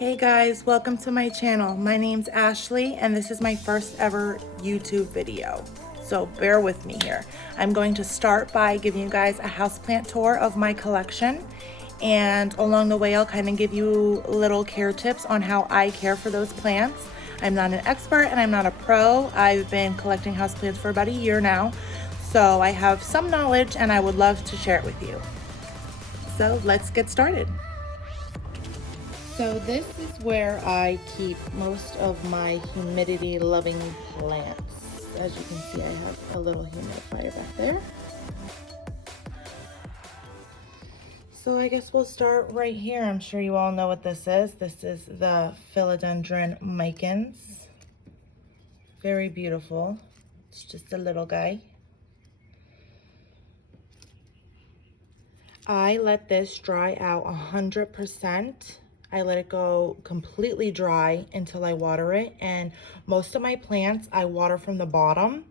Hey guys, welcome to my channel. My name's Ashley and this is my first ever YouTube video. So bear with me here. I'm going to start by giving you guys a houseplant tour of my collection, and along the way I'll kind of give you little care tips on how I care for those plants. I'm not an expert and I'm not a pro. I've been collecting houseplants for about a year now, so I have some knowledge and I would love to share it with you. So let's get started. So this is where I keep most of my humidity loving plants. As you can see, I have a little humidifier back there. So I guess we'll start right here. I'm sure you all know what this is. This is the Philodendron micans. Very beautiful. It's just a little guy. I let this dry out 100%. I let it go completely dry until I water it, and most of my plants I water from the bottom,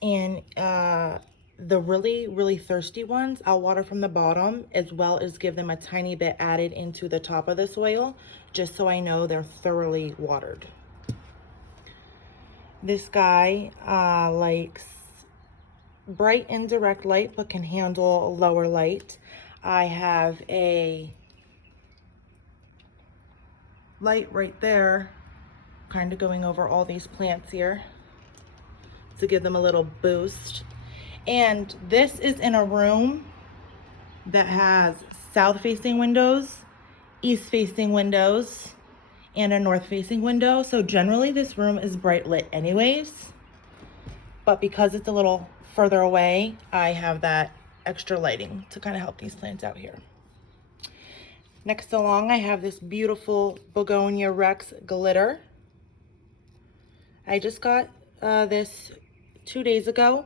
and the really thirsty ones I'll water from the bottom, as well as give them a tiny bit added into the top of the soil, just so I know they're thoroughly watered. This guy likes bright indirect light but can handle lower light. I have a light right there kind of going over all these plants here to give them a little boost. And this is in a room that has south facing windows, east facing windows, and a north facing window. So generally this room is bright lit anyways, but because it's a little further away, I have that extra lighting to kind of help these plants out here. Next along, I have this beautiful Begonia Rex glitter. I just got this 2 days ago,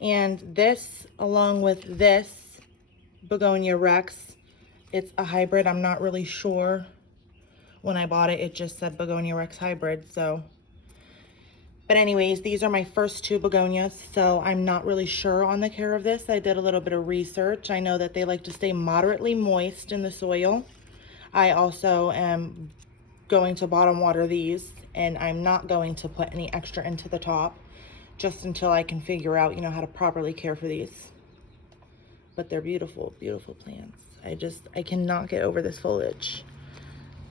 and this, along with this Begonia Rex, it's a hybrid. I'm not really sure. When I bought it, it just said Begonia Rex hybrid, so. But anyways, these are my first two begonias, so I'm not really sure on the care of this. I did a little bit of research. I know that they like to stay moderately moist in the soil. I also am going to bottom water these, and I'm not going to put any extra into the top just until I can figure out, how to properly care for these. But they're beautiful, beautiful plants. I cannot get over this foliage.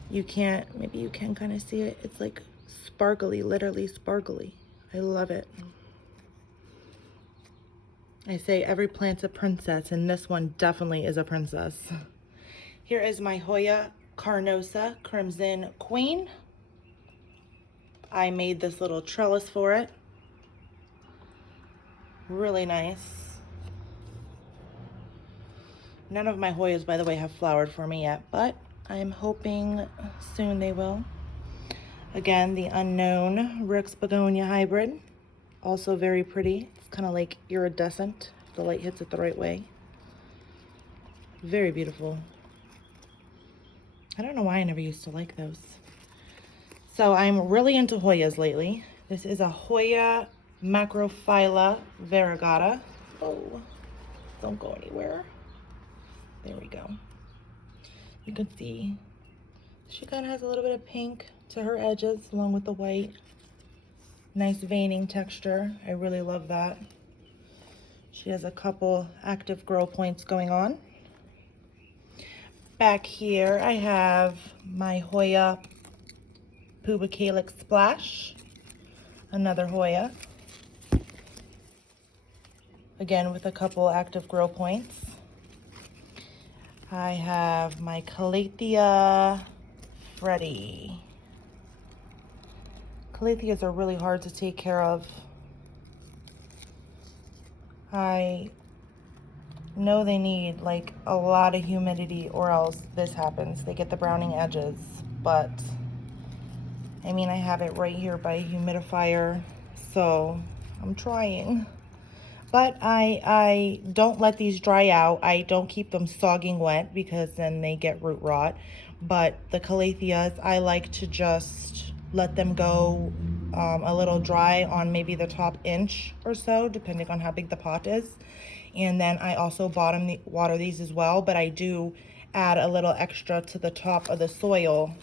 Maybe you can kind of see it. It's like sparkly, literally sparkly. I love it. I say every plant's a princess, and this one definitely is a princess. Here is my Hoya carnosa crimson queen. I made this little trellis for it. Really nice. None of my Hoyas, by the way, have flowered for me yet, but I'm hoping soon they will. Again, the unknown Rex Begonia hybrid. Also very pretty. It's kind of like iridescent. The light hits it the right way. Very beautiful. I don't know why I never used to like those. So I'm really into Hoyas lately. This is a Hoya macrophylla variegata. Oh, don't go anywhere. There we go. You can see she kind of has a little bit of pink to her edges along with the white. Nice veining texture. I really love that. She has a couple active grow points going on. Back here I have my Hoya Pubicalix Splash, another Hoya, again with a couple active grow points. I have my Calathea Freddy. Calatheas are really hard to take care of. I know they need like a lot of humidity or else this happens. They get the browning edges, but I mean, I have it right here by a humidifier, so I'm trying. But I don't let these dry out. I don't keep them sogging wet because then they get root rot. But the Calatheas, I like to just let them go a little dry on maybe the top inch or so, depending on how big the pot is. And then I also water these as well, but I do add a little extra to the top of the soil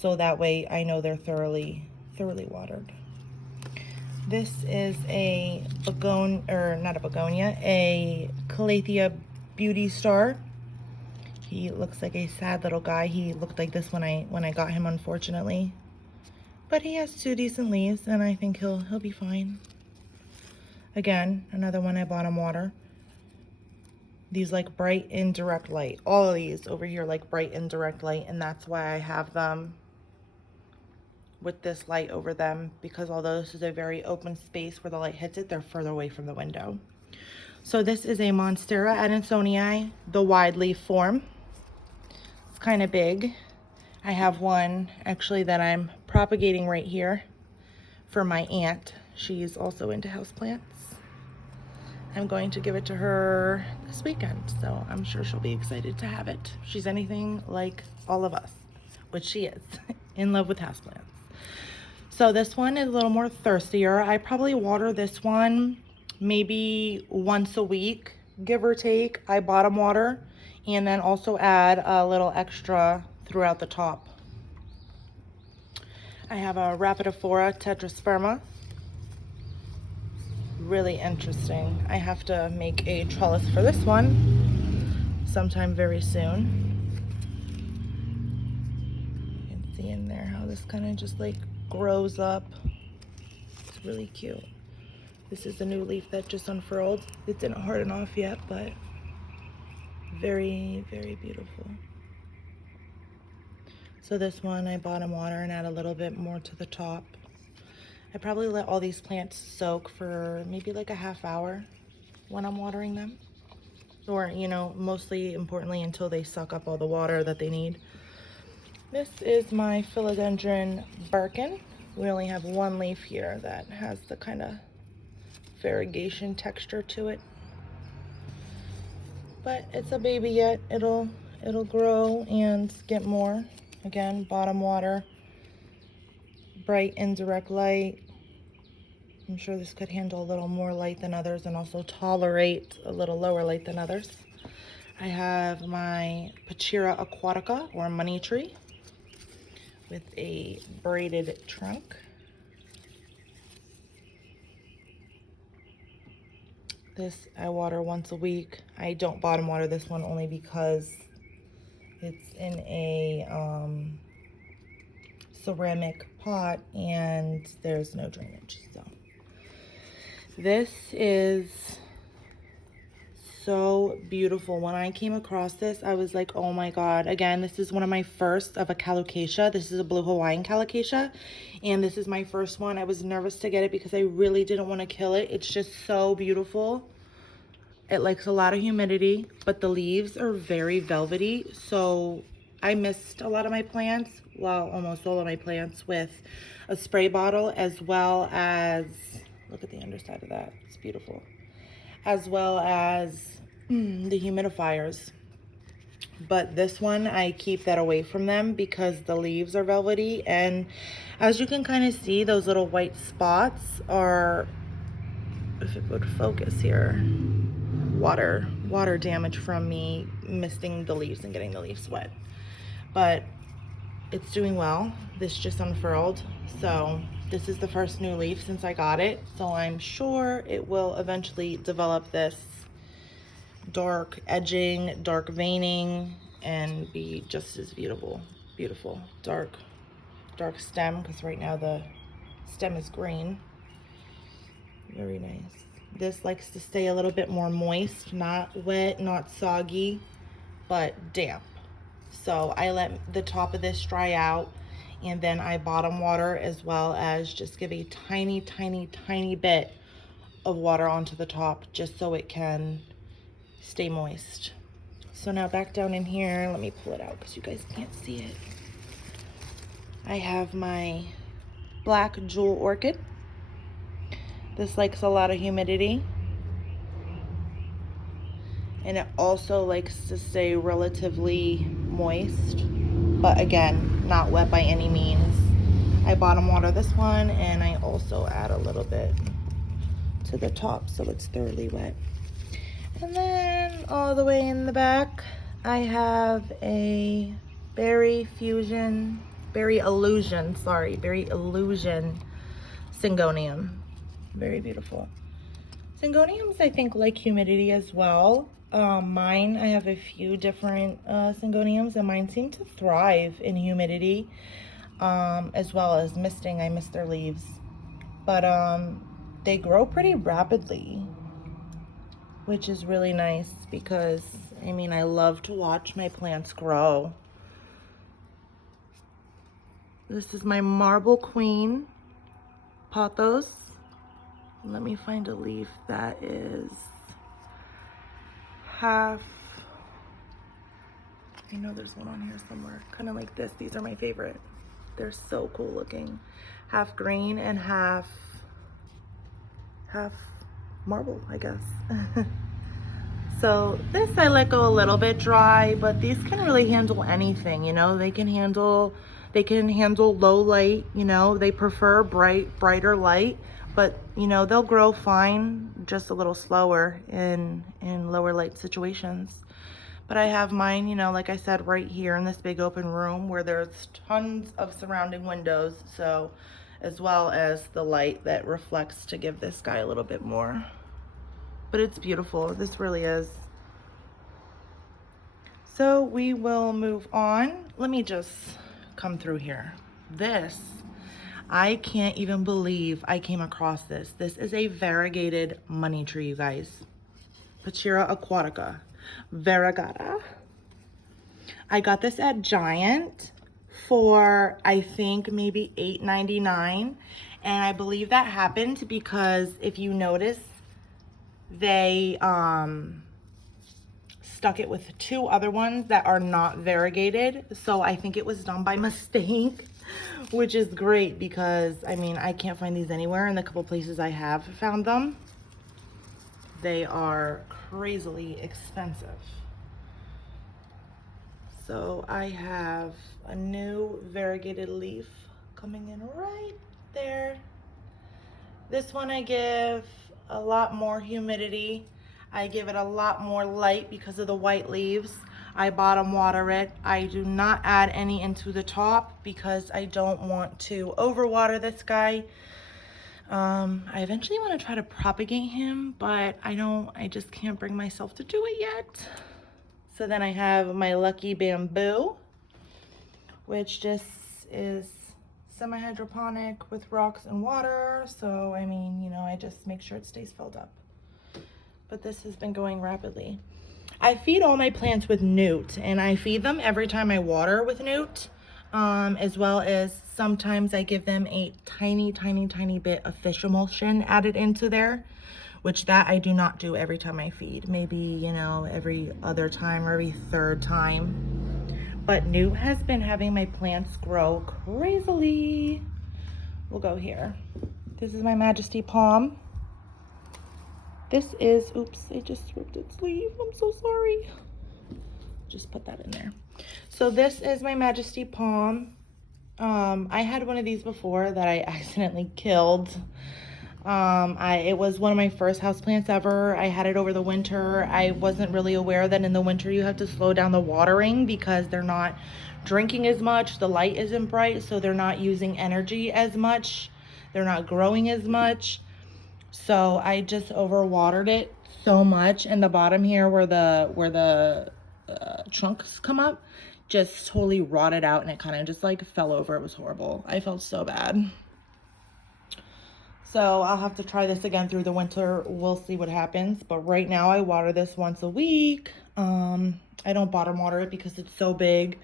so that way I know they're thoroughly watered. This is a not a begonia, a Calathea Beauty Star. He looks like a sad little guy. He looked like this when I got him, unfortunately. But he has 2 decent leaves, and I think he'll be fine. Again, another one I bottom water. These like bright indirect light. All of these over here like bright indirect light, and that's why I have them with this light over them, because although this is a very open space where the light hits it, they're further away from the window. So this is a Monstera Adansonii, the wide leaf form. It's kind of big. I have one actually that I'm propagating right here for my aunt. She's also into houseplants. I'm going to give it to her this weekend, so I'm sure she'll be excited to have it. She's anything like all of us, which she is, in love with houseplants. So this one is a little more thirstier. I probably water this one maybe once a week, give or take. I bottom water and then also add a little extra throughout the top. I have a Rhaphidophora tetrasperma. Really interesting. I have to make a trellis for this one sometime very soon. You can see in there how this kind of just like grows up. It's really cute. This is the new leaf that just unfurled. It didn't harden off yet, but very, very beautiful. So this one I bottom water and add a little bit more to the top. I probably let all these plants soak for maybe like a half hour when I'm watering them. Or, you know, mostly importantly until they suck up all the water that they need. This is my Philodendron Birkin. We only have one leaf here that has the kind of variegation texture to it. But it's a baby yet. It'll grow and get more. Again, bottom water, bright indirect light. I'm sure this could handle a little more light than others and also tolerate a little lower light than others. I have my Pachira aquatica, or money tree, with a braided trunk. This I water once a week. I don't bottom water this one only because it's in a ceramic pot and there's no drainage. So this is so beautiful. When I came across this, I was like, oh my god. Again, this is one of my first of a Calocasia. This is a blue Hawaiian Calocasia, and this is my first one. I was nervous to get it because I really didn't want to kill it. It's just so beautiful. It likes a lot of humidity, but the leaves are very velvety, so I missed a lot of my plants, well, almost all of my plants, with a spray bottle, as well as, look at the underside of that, it's beautiful, as well as the humidifiers. But this one, I keep that away from them because the leaves are velvety, and as you can kind of see, those little white spots are, if it would focus here, water damage from me misting the leaves and getting the leaves wet. But it's doing well. This just unfurled, so this is the first new leaf since I got it, so I'm sure it will eventually develop this dark edging, dark veining, and be just as beautiful. Dark stem, because right now the stem is green. Very nice. This likes to stay a little bit more moist, not wet, not soggy, but damp. So I let the top of this dry out, and then I bottom water, as well as just give a tiny, tiny, tiny bit of water onto the top just so it can stay moist. So now back down in here, let me pull it out because you guys can't see it. I have my black jewel orchid. This likes a lot of humidity, and it also likes to stay relatively moist, but again, not wet by any means. I bottom water this one, and I also add a little bit to the top so it's thoroughly wet. And then all the way in the back, I have a berry fusion Berry Illusion, sorry, Berry Illusion Syngonium. Very beautiful. Syngoniums, I think, like humidity as well. Mine, I have a few different Syngoniums, and mine seem to thrive in humidity, as well as misting. I miss their leaves. But they grow pretty rapidly, which is really nice because, I mean, I love to watch my plants grow. This is my Marble Queen pothos. Let me find a leaf that is half, I know there's one on here somewhere, kind of like this. These are my favorite. They're so cool looking. Half green and half marble, I guess. So this I let go a little bit dry, but these can really handle anything, you know. They can handle low light, you know. They prefer brighter light, but you know, they'll grow fine, just a little slower in lower light situations. But I have mine, you know, like I said, right here in this big open room where there's tons of surrounding windows, so as well as the light that reflects to give this guy a little bit more. But it's beautiful, this really is. So we will move on. Let me just come through here. This, I can't even believe I came across this. This is a variegated money tree, you guys. Pachira aquatica, variegata. I got this at Giant for, I think, maybe $8.99. And I believe that happened because if you notice, they stuck it with two other ones that are not variegated. So I think it was done by mistake, which is great because, I mean, I can't find these anywhere. In the couple places I have found them, they are crazily expensive. So I have a new variegated leaf coming in right there. This one I give a lot more humidity. I give it a lot more light because of the white leaves. I bottom water it. I do not add any into the top because I don't want to overwater this guy. I eventually want to try to propagate him, but I just can't bring myself to do it yet. So then I have my Lucky Bamboo, which just is semi-hydroponic with rocks and water. So, I mean, you know, I just make sure it stays filled up. But this has been going rapidly. I feed all my plants with newt, and I feed them every time I water with newt, as well as sometimes I give them a tiny bit of fish emulsion added into there, which that I do not do every time I feed. Maybe, you know, every other time or every third time. But newt has been having my plants grow crazily. We'll go here. This is my Majesty Palm. This is, oops, I just ripped its leaf. I'm so sorry. Just put that in there. So this is my Majesty Palm. I had one of these before that I accidentally killed. It was one of my first houseplants ever. I had it over the winter. I wasn't really aware that in the winter you have to slow down the watering because they're not drinking as much. The light isn't bright, so they're not using energy as much. They're not growing as much. So I just overwatered it so much, and the bottom here where the trunks come up just totally rotted out, and it kind of just like fell over. It was horrible. I felt so bad. So I'll have to try this again through the winter. We'll see what happens. But right now I water this once a week. I don't bottom water it because it's so big.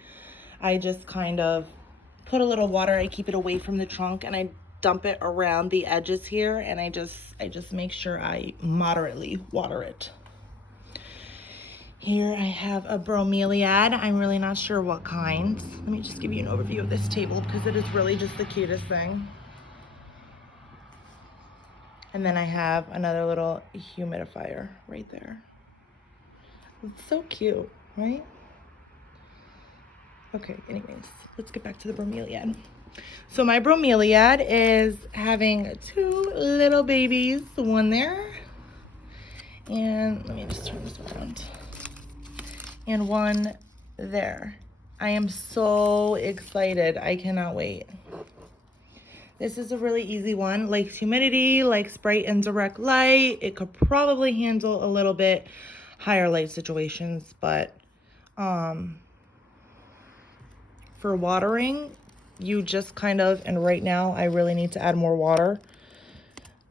I just kind of put a little water. I keep it away from the trunk, and I dump it around the edges here, and I just make sure I moderately water it. Here I have a bromeliad. I'm really not sure what kind. Let me just give you an overview of this table because it is really just the cutest thing. And then I have another little humidifier right there. It's so cute, right? Okay, anyways, let's get back to the bromeliad. So my bromeliad is having two little babies, one there, and let me just turn this around, and one there. I am so excited. I cannot wait. This is a really easy one. Likes humidity, likes bright and direct light. It could probably handle a little bit higher light situations, but for watering, you just kind of, and right now I really need to add more water.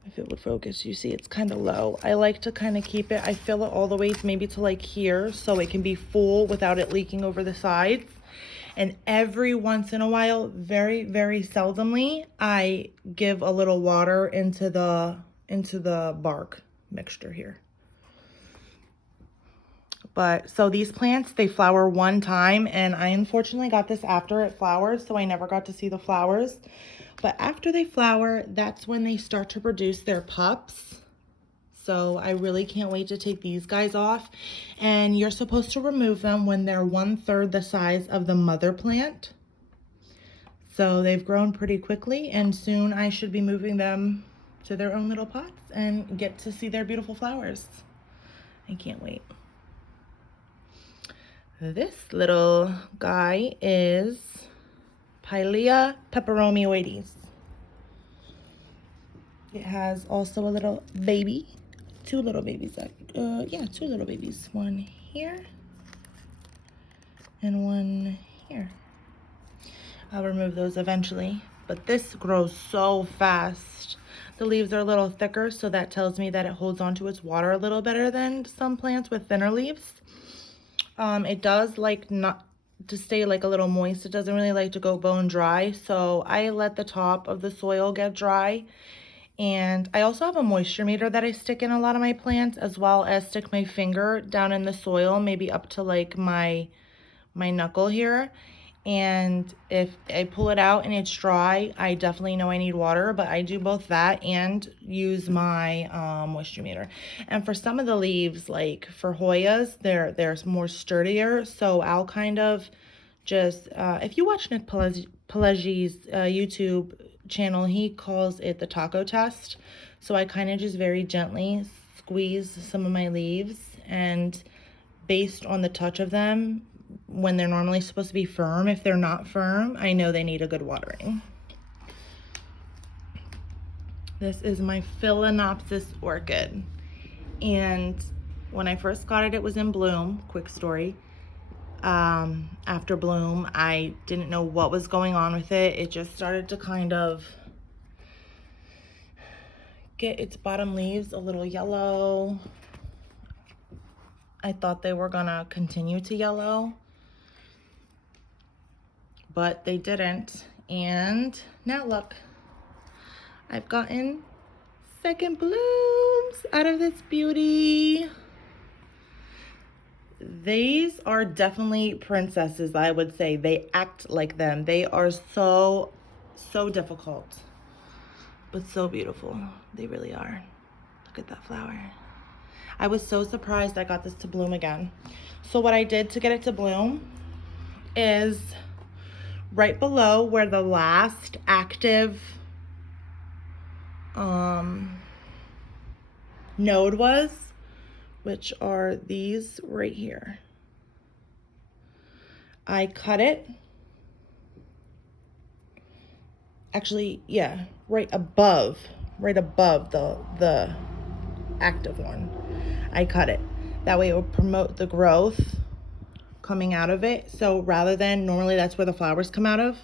If it would focus, you see it's kind of low. I like to kind of keep it, I fill it all the way to maybe to like here, so it can be full without it leaking over the sides. And every once in a while, very, very seldomly, I give a little water into the bark mixture here. But so these plants, they flower one time, and I unfortunately got this after it flowers, so I never got to see the flowers. But after they flower, that's when they start to produce their pups. So I really can't wait to take these guys off. And you're supposed to remove them when they're 1/3 the size of the mother plant. So they've grown pretty quickly, and soon I should be moving them to their own little pots and get to see their beautiful flowers. I can't wait. This little guy is Pilea peperomioides. It has also a little baby, two little babies. Yeah, two little babies. One here and one here. I'll remove those eventually, but this grows so fast. The leaves are a little thicker, so that tells me that it holds onto its water a little better than some plants with thinner leaves. It does like not to stay like a little moist. It doesn't really like to go bone dry, so I let the top of the soil get dry. And I also have a moisture meter that I stick in a lot of my plants, as well as stick my finger down in the soil, maybe up to like my knuckle here. And if I pull it out and it's dry, I definitely know I need water, but I do both that and use my moisture meter. And for some of the leaves, like for Hoyas, they're more sturdier, so I'll kind of just, if you watch Nick Pileggi's YouTube channel, he calls it the taco test. So I kind of just very gently squeeze some of my leaves, and based on the touch of them, when they're normally supposed to be firm, if they're not firm, I know they need a good watering. This is my Philodendron orchid, and when I first got it, it was in bloom. Quick story. After bloom, I didn't know what was going on with it. It just started to kind of get its bottom leaves a little yellow. I thought they were gonna continue to yellow, but they didn't. And now look, I've gotten second blooms out of this beauty. These are definitely princesses, I would say. They act like them. They are so difficult, but so beautiful. They really are. Look at that flower. I was so surprised I got this to bloom again. So what I did to get it to bloom is right below where the last active node was, which are these right here, I cut it. Actually, yeah, right above the active one. I cut it. That way it will promote the growth coming out of it. So rather than, normally that's where the flowers come out of,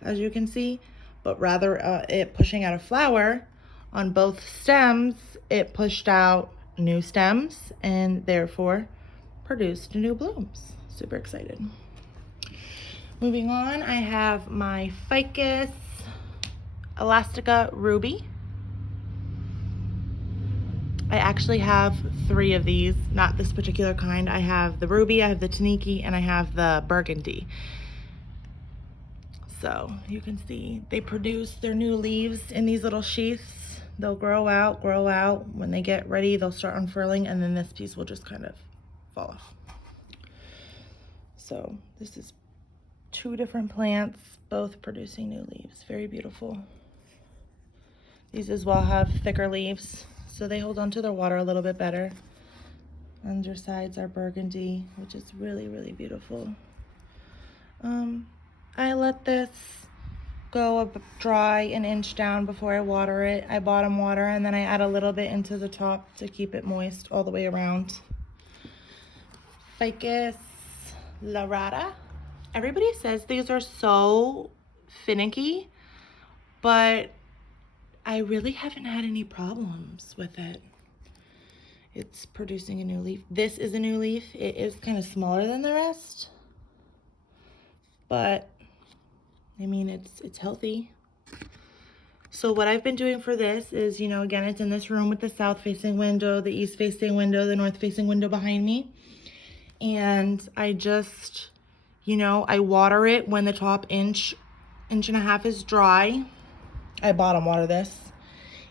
as you can see, but rather it pushing out a flower on both stems, it pushed out new stems and therefore produced new blooms. Super excited. Moving on, I have my Ficus Elastica Ruby. I actually have 3 of these, not this particular kind. I have the ruby, I have the taniki, and I have the burgundy. So you can see they produce their new leaves in these little sheaths. They'll grow out. When they get ready, they'll start unfurling, and then this piece will just kind of fall off. So this is 2 different plants, both producing new leaves. Very beautiful. These as well have thicker leaves, so they hold on to their water a little bit better. Undersides are burgundy, which is really, really beautiful. I let this go up dry an inch down before I water it. I bottom water and then I add a little bit into the top to keep it moist all the way around. Ficus lyrata. Everybody says these are so finicky, but I really haven't had any problems with it. It's producing a new leaf. This is a new leaf. It is kind of smaller than the rest, but I mean, it's healthy. So what I've been doing for this is, you know, again, it's in this room with the south facing window, the east facing window, the north facing window behind me. And I just, you know, I water it when the top inch and a half is dry. I bottom water this,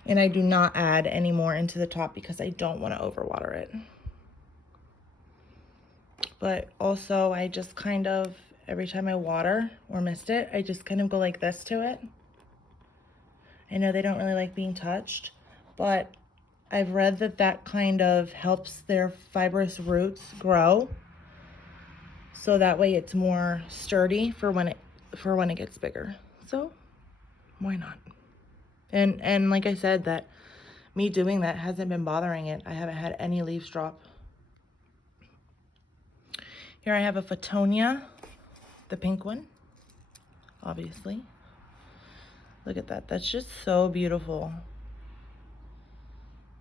and I do not add any more into the top because I don't want to overwater it. But also I just kind of, every time I water or mist it, I just kind of go like this to it. I know they don't really like being touched, but I've read that that kind of helps their fibrous roots grow, so that way it's more sturdy for when it gets bigger. So why not? And like I said, that me doing that hasn't been bothering it. I haven't had any leaves drop. Here I have a Fittonia, the pink one, obviously. Look at that. That's just so beautiful.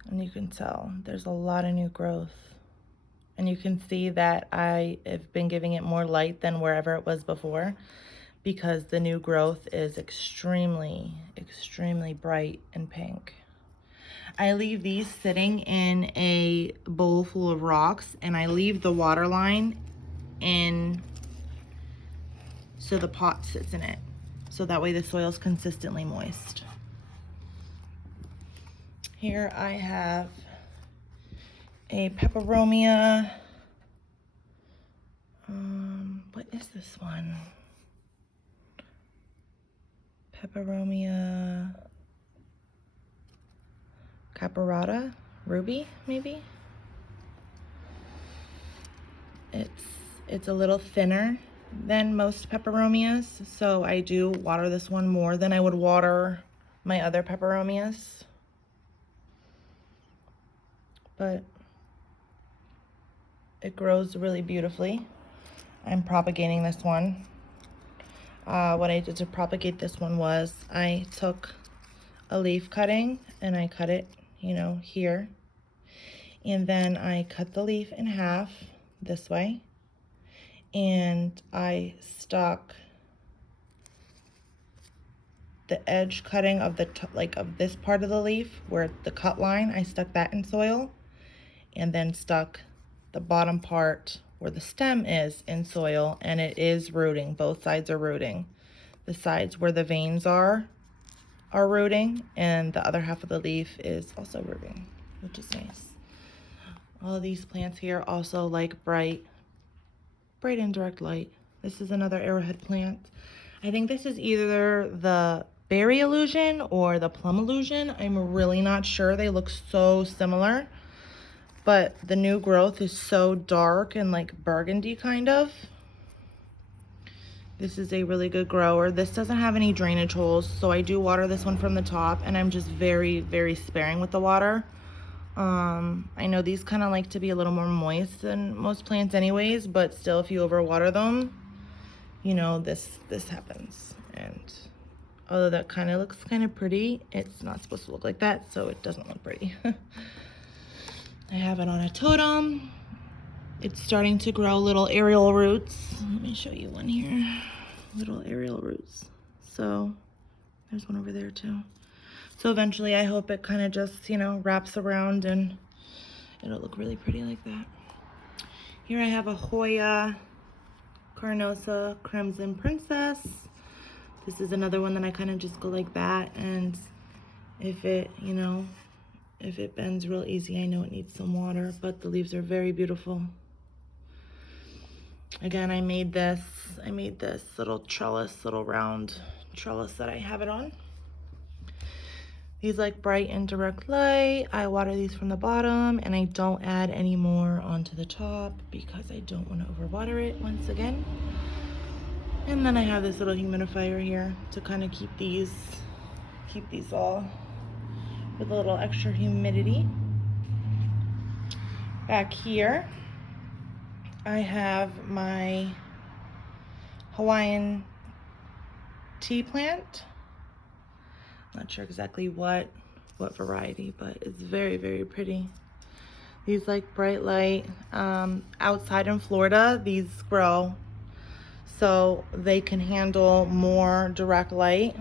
And you can tell there's a lot of new growth. And you can see that I have been giving it more light than wherever it was before, because the new growth is extremely, extremely bright and pink. I leave these sitting in a bowl full of rocks, and I leave the water line in so the pot sits in it. So that way the soil's consistently moist. Here I have a peperomia. What is this one? Peperomia caparata, ruby, maybe? It's a little thinner than most peperomias, so I do water this one more than I would water my other peperomias. But it grows really beautifully. I'm propagating this one. What I did to propagate this one was I took a leaf cutting and I cut it, you know, here. And then I cut the leaf in half this way. And I stuck the edge cutting of the of this part of the leaf where the cut line, I stuck that in soil, and then stuck the bottom part where the stem is in soil, and it is rooting. Both sides are rooting. The sides where the veins are rooting, and the other half of the leaf is also rooting, which is nice. All of these plants here also like bright indirect light. This is another arrowhead plant. I think this is either the berry illusion or the plum illusion. I'm really not sure. They look so similar, but the new growth is so dark and like burgundy kind of. This is a really good grower. This doesn't have any drainage holes, so I do water this one from the top, and I'm just very, very sparing with the water. I know these kind of like to be a little more moist than most plants anyways, but still, if you overwater them, you know, this happens. And although that kind of looks kind of pretty, it's not supposed to look like that, so it doesn't look pretty. I have it on a totem. It's starting to grow little aerial roots. Let me show you one here. Little aerial roots. So there's one over there too. So eventually I hope it kind of just, you know, wraps around and it'll look really pretty like that. Here I have a Hoya Carnosa Crimson Princess. This is another one that I kind of just go like that, and if it, you know, if it bends real easy, I know it needs some water, but the leaves are very beautiful. Again, I made this little trellis, little round trellis that I have it on. These like bright and direct light. I water these from the bottom, and I don't add any more onto the top because I don't want to overwater it once again. And then I have this little humidifier here to kind of keep these all with a little extra humidity. Back here, I have my Hawaiian tea plant. Not sure exactly what variety, but it's very, very pretty. These like bright light. Outside in Florida, these grow so they can handle more direct light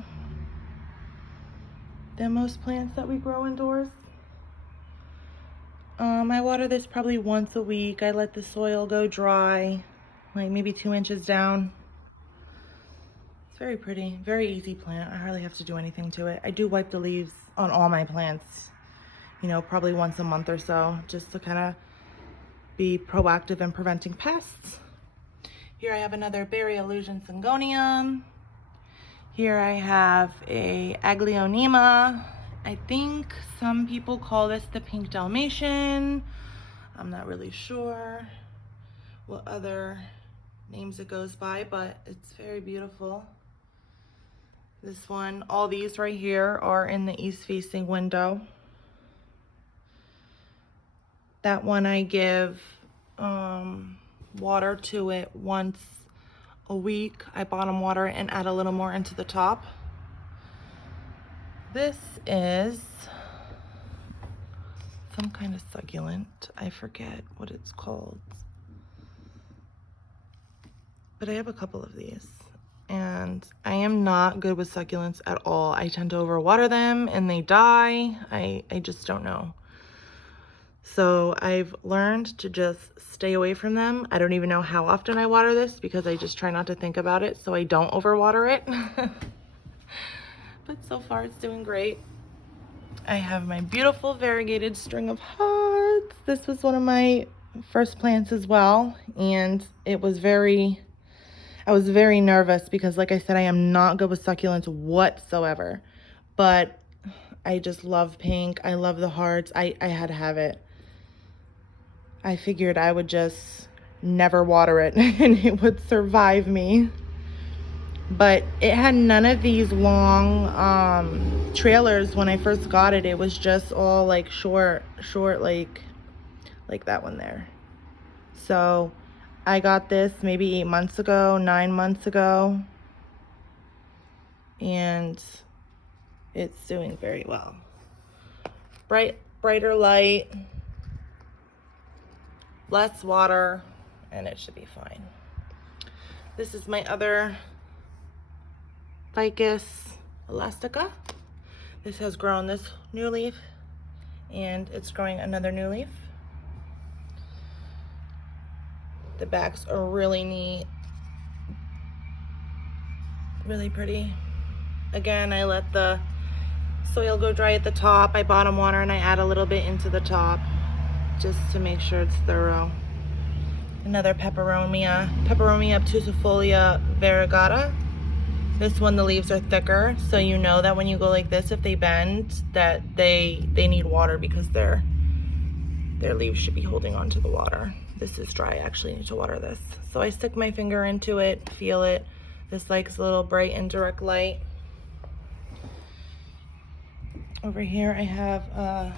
than most plants that we grow indoors. I water this probably once a week. I let the soil go dry, like maybe 2 inches down. It's very pretty, very easy plant. I hardly have to do anything to it. I do wipe the leaves on all my plants, you know, probably once a month or so, just to kind of be proactive in preventing pests. Here I have another Variegated and Syngonium. Here I have a Aglaonema. I think some people call this the pink Dalmatian. I'm not really sure what other names it goes by, but it's very beautiful. This one, all these right here are in the east-facing window. That one I give water to it once a week. I bottom water it and add a little more into the top. This is some kind of succulent. I forget what it's called. But I have a couple of these. And I am not good with succulents at all. I tend to overwater them and they die. I just don't know. So I've learned to just stay away from them. I don't even know how often I water this because I just try not to think about it so I don't overwater it. But so far it's doing great. I have my beautiful variegated string of hearts. This was one of my first plants as well, and it was I was very nervous because, like I said, I am not good with succulents whatsoever, but I just love pink. I love the hearts. I had to have it. I figured I would just never water it and it would survive me. But it had none of these long trailers when I first got it. It was just all like short like that one there. So I got this maybe 8 months ago, 9 months ago, and it's doing very well. Brighter light, less water, and it should be fine. This is my other Ficus elastica. This has grown this new leaf, and it's growing another new leaf. The backs are really neat, really pretty. Again, I let the soil go dry at the top. I bottom water and I add a little bit into the top just to make sure it's thorough. Another Peperomia obtusifolia variegata. This one, the leaves are thicker, so you know that when you go like this, if they bend, that they need water because their leaves should be holding on to the water. This is dry. I actually need to water this. So I stick my finger into it, feel it. This likes a little bright indirect light. Over here I have a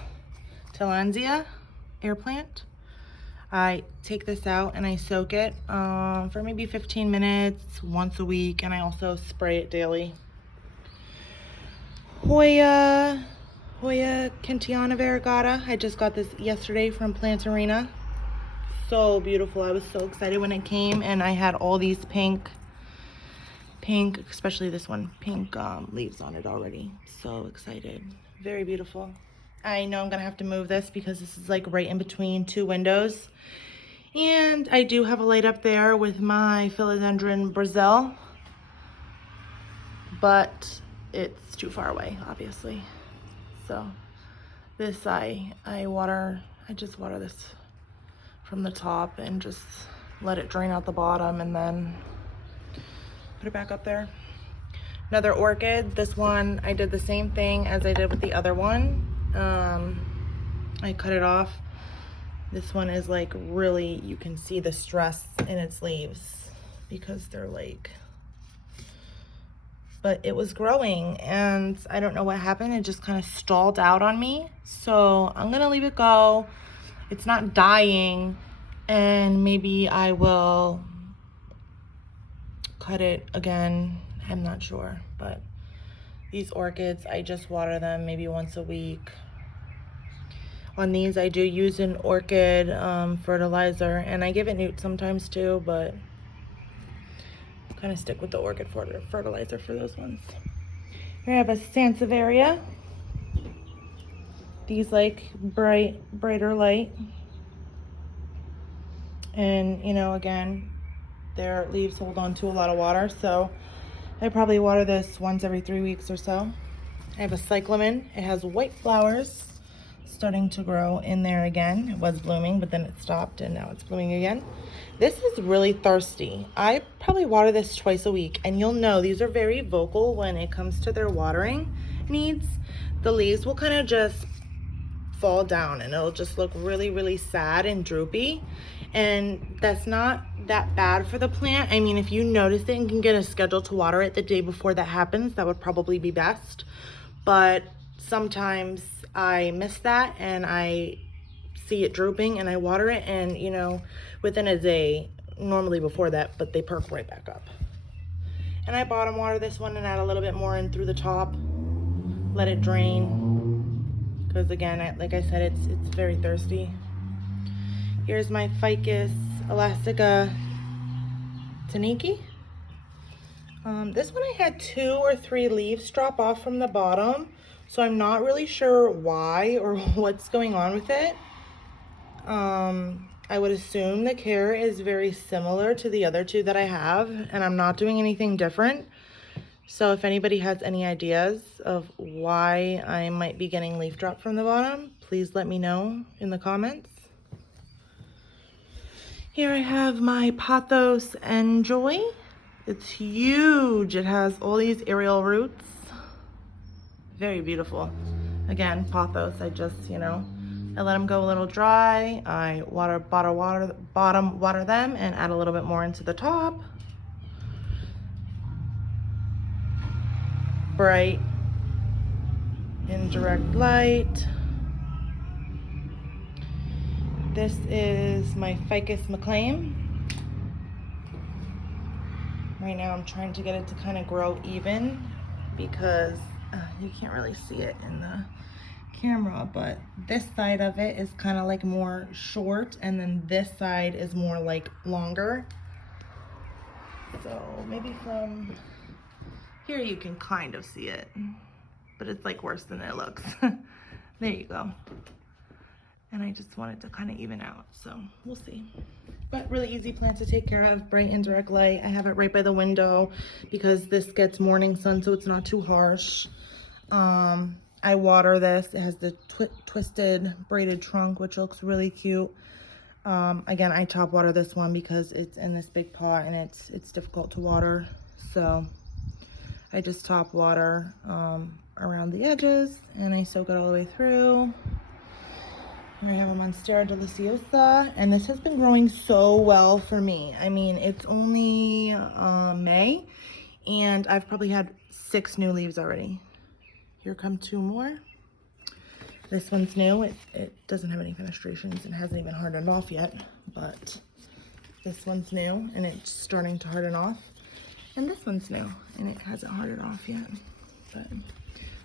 Tillandsia air plant. I take this out and I soak it for maybe 15 minutes once a week, and I also spray it daily. Hoya Calathea variegata. I just got this yesterday from Plant Arena. So beautiful. I was so excited when it came, and I had all these pink, especially this one, pink leaves on it already. So excited. Very beautiful. I know I'm gonna have to move this because this is like right in between two windows. And I do have a light up there with my Philodendron Brazil, but it's too far away, obviously. So this I just water this from the top and just let it drain out the bottom and then put it back up there. Another orchid. This one I did the same thing as I did with the other one. I cut it off. This one is like really, you can see the stress in its leaves because they're like but it was growing and I don't know what happened. It just kind of stalled out on me. So I'm gonna leave it go. It's not dying, and maybe I will cut it again. I'm not sure, but these orchids, I just water them maybe once a week. On these, I do use an orchid fertilizer, and I give it newt sometimes too, but kind of stick with the orchid fertilizer for those ones. Here I have a Sansevieria. These like brighter light. And you know, again, their leaves hold on to a lot of water, so I probably water this once every 3 weeks or so. I have a cyclamen. It has white flowers starting to grow in there again. It was blooming, but then it stopped and now it's blooming again. This is really thirsty. I probably water this twice a week, and you'll know these are very vocal when it comes to their watering needs. The leaves will kind of just fall down and it'll just look really, really sad and droopy. And that's not that bad for the plant. I mean, if you notice it and can get a schedule to water it the day before that happens, that would probably be best. But sometimes I miss that and I see it drooping and I water it, and you know, within a day, normally before that, but they perk right back up. And I bottom water this one and add a little bit more in through the top, let it drain, because again, like I said, it's very thirsty. Here's my Ficus elastica taniki. This one I had 2 or 3 leaves drop off from the bottom, so I'm not really sure why or what's going on with it. I would assume the care is very similar to the other 2 that I have, and I'm not doing anything different. So if anybody has any ideas of why I might be getting leaf drop from the bottom, please let me know in the comments. Here I have my Pothos Enjoy. It's huge. It has all these aerial roots. Very beautiful. Again, pothos, I just, you know, I let them go a little dry. I bottom water them and add a little bit more into the top. Bright, indirect light. This is my Ficus McLean. Right now I'm trying to get it to kind of grow even because you can't really see it in the camera, but this side of it is kind of like more short, and then this side is more like longer. So maybe from here you can kind of see it, but it's like worse than it looks. There you go. And I just want it to kind of even out, so we'll see. But really easy plant to take care of, bright indirect light. I have it right by the window because this gets morning sun, so it's not too harsh. I water this. It has the twisted braided trunk, which looks really cute. Again, I top water this one because it's in this big pot and it's difficult to water. So I just top water around the edges and I soak it all the way through. I have a Monstera deliciosa, and this has been growing so well for me. I mean, it's only May, and I've probably had 6 new leaves already. Here come 2 more. This one's new. It doesn't have any fenestrations and hasn't even hardened off yet, but this one's new, and it's starting to harden off. And this one's new, and it hasn't hardened off yet. But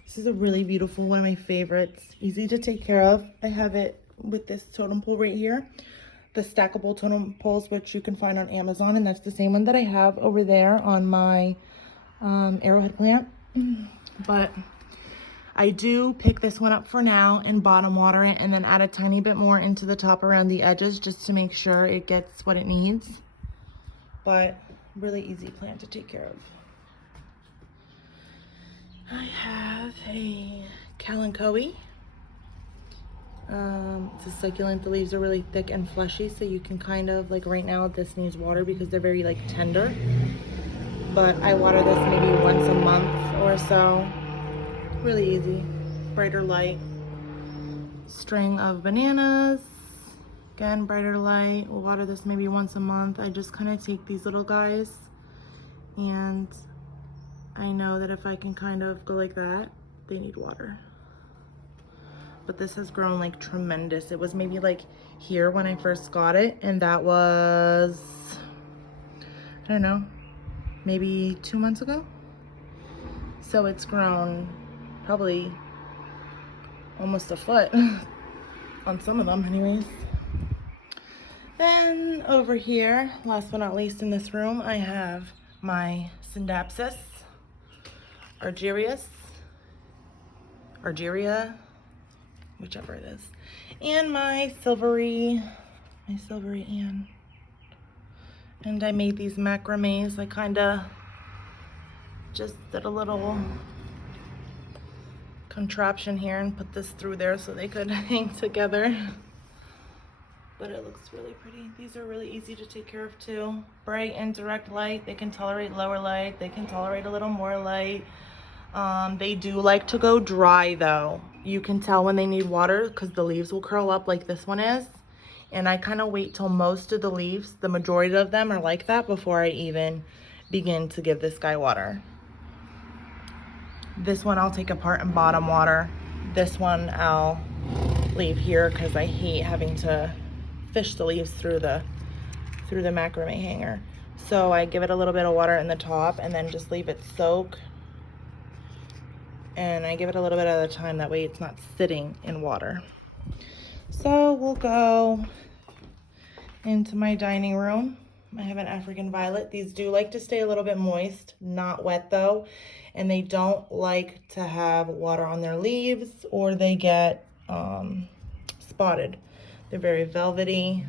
this is a really beautiful, one of my favorites. Easy to take care of. I have it with this totem pole right here, the stackable totem poles, which you can find on Amazon, and that's the same one that I have over there on my arrowhead plant. But I do pick this one up for now and bottom water it, and then add a tiny bit more into the top around the edges just to make sure it gets what it needs. But really easy plant to take care of. I have a Kalanchoe. It's a succulent. The leaves are really thick and fleshy, so you can kind of, like right now this needs water because they're very like tender, but I water this maybe once a month or so. Really easy. Brighter light. String of bananas, again brighter light. We'll water this maybe once a month. I just kind of take these little guys and I know that if I can kind of go like that, they need water. But this has grown like tremendous. It was maybe like here when I first got it, and that was, I don't know, maybe 2 months ago. So it's grown probably almost a foot on some of them anyways. Then over here, last but not least in this room, I have my Syndapsis, Argyria, whichever it is, and my silvery Ann. And I made these macrames. I kind of just did a little contraption here and put this through there so they could hang together. But it looks really pretty. These are really easy to take care of too. Bright and direct light. They can tolerate lower light. They can tolerate a little more light. They do like to go dry though. You can tell when they need water because the leaves will curl up like this one is. And I kind of wait till most of the leaves, the majority of them are like that before I even begin to give this guy water. This one I'll take apart and bottom water. This one I'll leave here because I hate having to fish the leaves through the macrame hanger. So I give it a little bit of water in the top and then just leave it soak. And I give it a little bit at a time, that way it's not sitting in water. So we'll go into my dining room. I have an African violet. These do like to stay a little bit moist, not wet though. And they don't like to have water on their leaves or they get spotted. They're very velvety.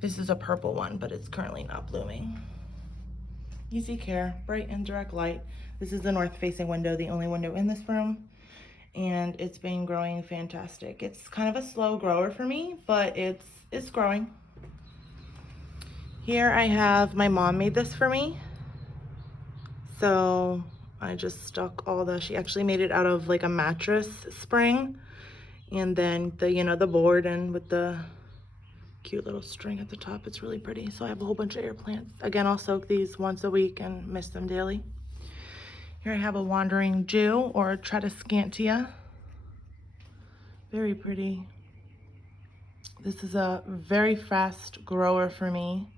This is a purple one, but it's currently not blooming. Easy care, bright and direct light. This is the north-facing window, the only window in this room. And it's been growing fantastic. It's kind of a slow grower for me, but it's growing. Here I have, my mom made this for me. So I just stuck all she actually made it out of like a mattress spring. And then the board and with the cute little string at the top. It's really pretty. So I have a whole bunch of air plants. Again, I'll soak these once a week and mist them daily. Here I have a wandering Jew or Tradescantia. Very pretty. This is a very fast grower for me.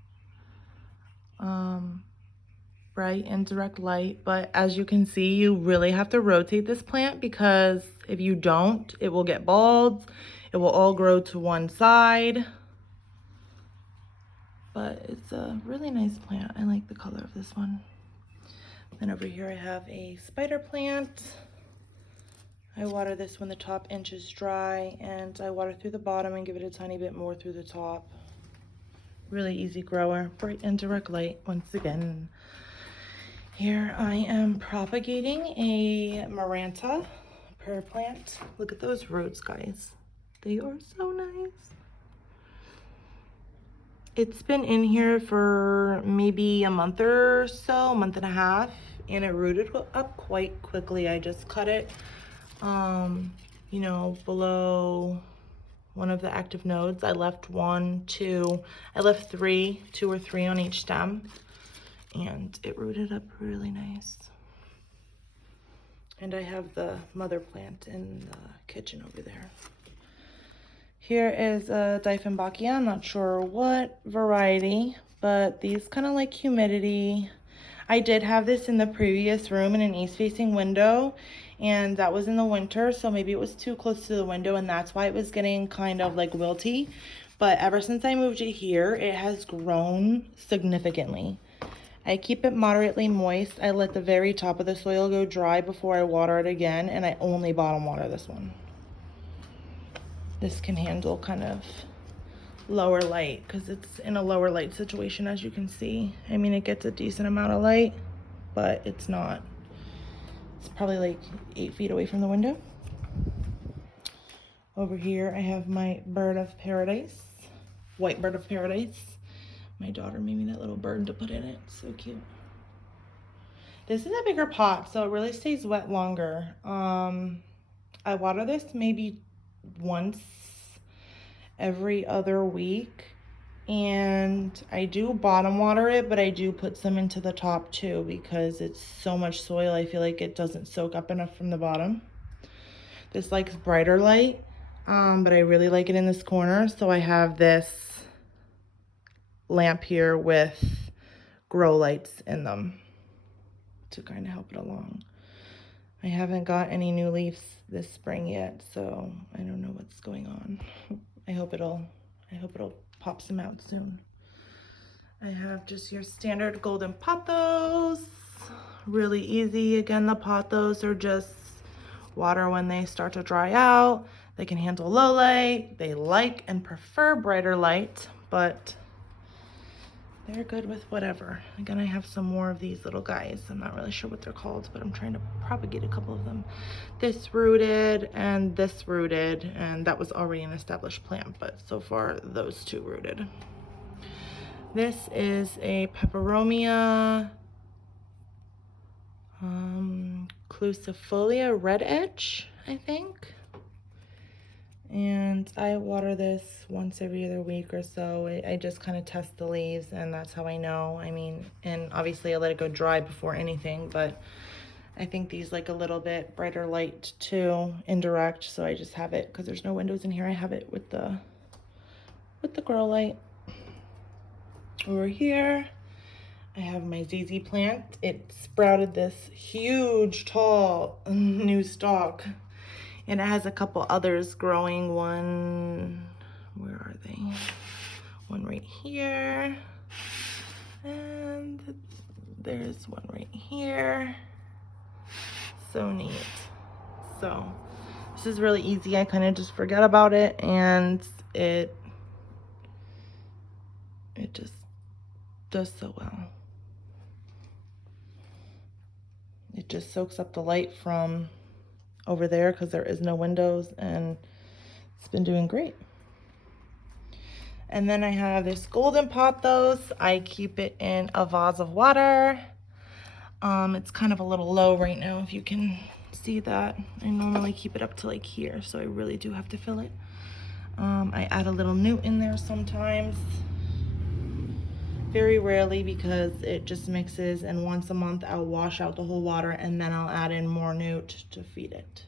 Bright and direct light, but as you can see, you really have to rotate this plant because if you don't, it will get bald. It will all grow to one side. But it's a really nice plant. I like the color of this one. Then over here I have a spider plant. I water this when the top inch is dry, and I water through the bottom and give it a tiny bit more through the top. Really easy grower, bright and direct light once again. Here I am propagating a Maranta prayer plant. Look at those roots, guys. They are so nice. It's been in here for maybe a month or so, month and a half, and it rooted up quite quickly. I just cut it, below one of the active nodes. I left two or three on each stem, and it rooted up really nice. And I have the mother plant in the kitchen over there. Here is a Dieffenbachia. I'm not sure what variety, but these kind of like humidity. I did have this in the previous room in an east-facing window, and that was in the winter, so maybe it was too close to the window, and that's why it was getting kind of like wilty. But ever since I moved it here, it has grown significantly. I keep it moderately moist. I let the very top of the soil go dry before I water it again, and I only bottom water this one. This can handle kind of lower light because it's in a lower light situation, as you can see. I mean, it gets a decent amount of light, but it's probably like 8 feet away from the window. Over here, I have my bird of paradise, white bird of paradise. My daughter made me that little bird to put in it. So cute. This is a bigger pot, so it really stays wet longer. I water this maybe once every other week, And I do bottom water it, but I do put some into the top too because it's so much soil. I feel like it doesn't soak up enough from the bottom. This likes brighter light, but I really like it in this corner. So I have this lamp here with grow lights in them to kind of help it along. I haven't got any new leaves this spring yet, so I don't know what's going on. I hope it'll pop some out soon. I have just your standard golden pothos. Really easy. Again, the pothos are just water when they start to dry out. They can handle low light. They like and prefer brighter light, but they're good with whatever. Again, I have some more of these little guys. I'm not really sure what they're called, but I'm trying to propagate a couple of them. This rooted and this rooted, and that was already an established plant, but so far those two rooted. This is a peperomia clusifolia red edge, I think. And I water this once every other week or so. I just kind of test the leaves, and that's how I know. I mean, and obviously I let it go dry before anything, but I think these like a little bit brighter light too, indirect, so I just have it, because there's no windows in here, I have it with the grow light. Over here, I have my ZZ plant. It sprouted this huge, tall, new stalk. And it has a couple others growing. One, where are they? One right here. And there's one right here. So neat. So this is really easy. I kind of just forget about it, and it just does so well. It just soaks up the light from over there because there is no windows, and it's been doing great. And then I have this golden pothos. I keep it in a vase of water. It's kind of a little low right now, if you can see that. I normally keep it up to like here, so I really do have to fill it. I add a little newt in there sometimes. Very rarely, because it just mixes, and once a month I'll wash out the whole water and then I'll add in more newt to feed it.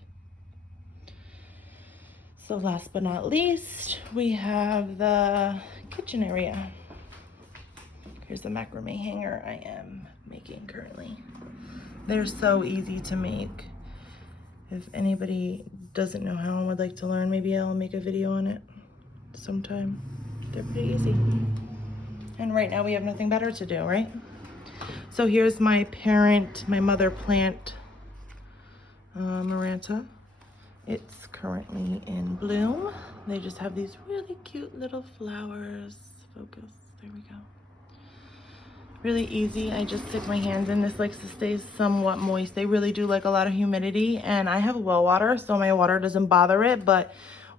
So last but not least, we have the kitchen area. Here's the macrame hanger I am making currently. They're so easy to make. If anybody doesn't know how and would like to learn, maybe I'll make a video on it sometime. They're pretty easy. And right now we have nothing better to do, right? So here's my mother plant, Maranta. It's currently in bloom. They just have these really cute little flowers. Focus, there we go. Really easy. I just stick my hands in. This likes to stay somewhat moist. They really do like a lot of humidity, and I have well water, so my water doesn't bother it, but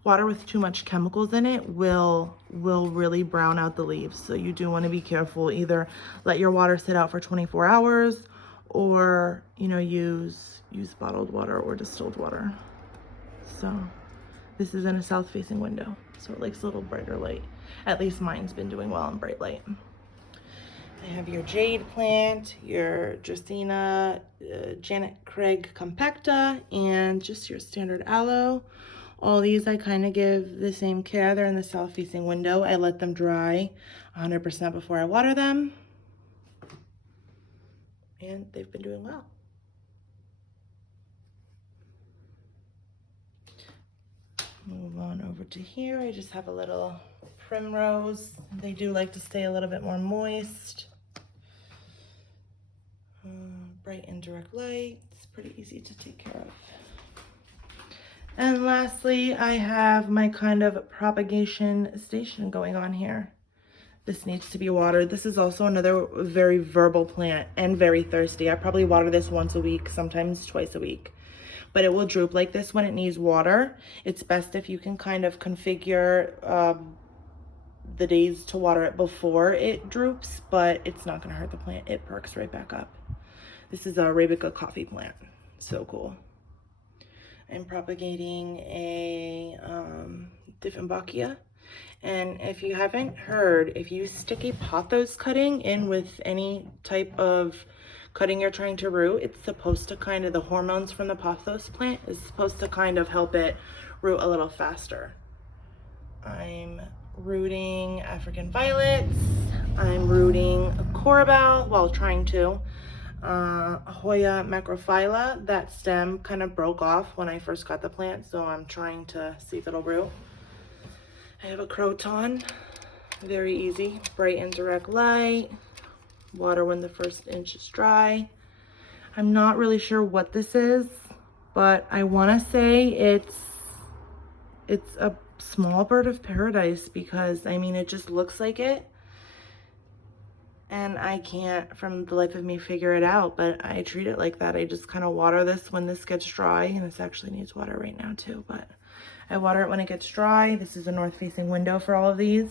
water with too much chemicals in it will really brown out the leaves. So you do want to be careful. Either let your water sit out for 24 hours or, you know, use bottled water or distilled water. So this is in a south facing window, so it likes a little brighter light. At least mine's been doing well in bright light. I have your jade plant, your Dracaena, Janet Craig compacta, and just your standard aloe. All these I kind of give the same care. They're in the south facing window. I let them dry 100% before I water them. And they've been doing well. Move on over to here. I just have a little primrose. They do like to stay a little bit more moist. Bright and direct light. It's pretty easy to take care of. And lastly, I have my kind of propagation station going on here. This needs to be watered. This is also another very verbal plant and very thirsty. I probably water this once a week, sometimes twice a week. But it will droop like this when it needs water. It's best if you can kind of configure the days to water it before it droops, but it's not gonna hurt the plant. It perks right back up. This is a Arabica coffee plant. So cool. I'm propagating a Dieffenbachia. And if you haven't heard, if you stick a pothos cutting in with any type of cutting you're trying to root, it's supposed to kind of, the hormones from the pothos plant is supposed to kind of help it root a little faster. I'm rooting African violets. I'm rooting Corabelle, well, trying to. Hoya macrophylla, that stem kind of broke off when I first got the plant, so I'm trying to see if it'll root. I have a croton, very easy, bright and direct light, water when the first inch is dry. I'm not really sure what this is, but I want to say it's a small bird of paradise, because I mean, it just looks like it. And I can't, from the life of me, figure it out, but I treat it like that. I just kind of water this when this gets dry, and this actually needs water right now too, but I water it when it gets dry. This is a north-facing window for all of these.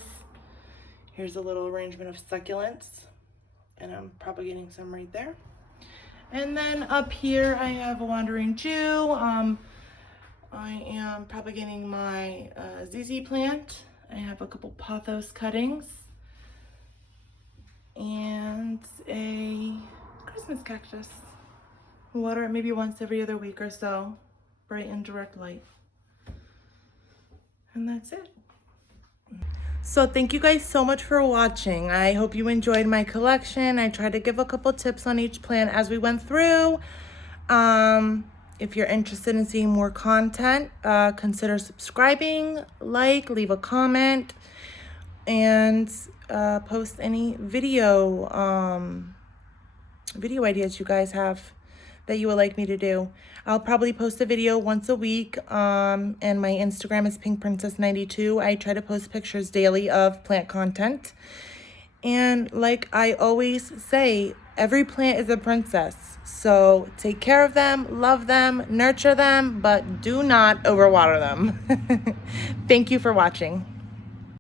Here's a little arrangement of succulents, and I'm propagating some right there. And then up here I have a wandering Jew. I am propagating my ZZ plant. I have a couple pothos cuttings and a Christmas cactus. Water it maybe once every other week or so. Bright and direct light. And that's it. So thank you guys so much for watching. I hope you enjoyed my collection. I tried to give a couple tips on each plant as we went through. If you're interested in seeing more content, consider subscribing, leave a comment, and post any video ideas you guys have that you would like me to do. I'll probably post a video once a week, and my Instagram is pinkprincess92. I try to post pictures daily of plant content. And like I always say, every plant is a princess. So take care of them, love them, nurture them, but do not overwater them. Thank you for watching.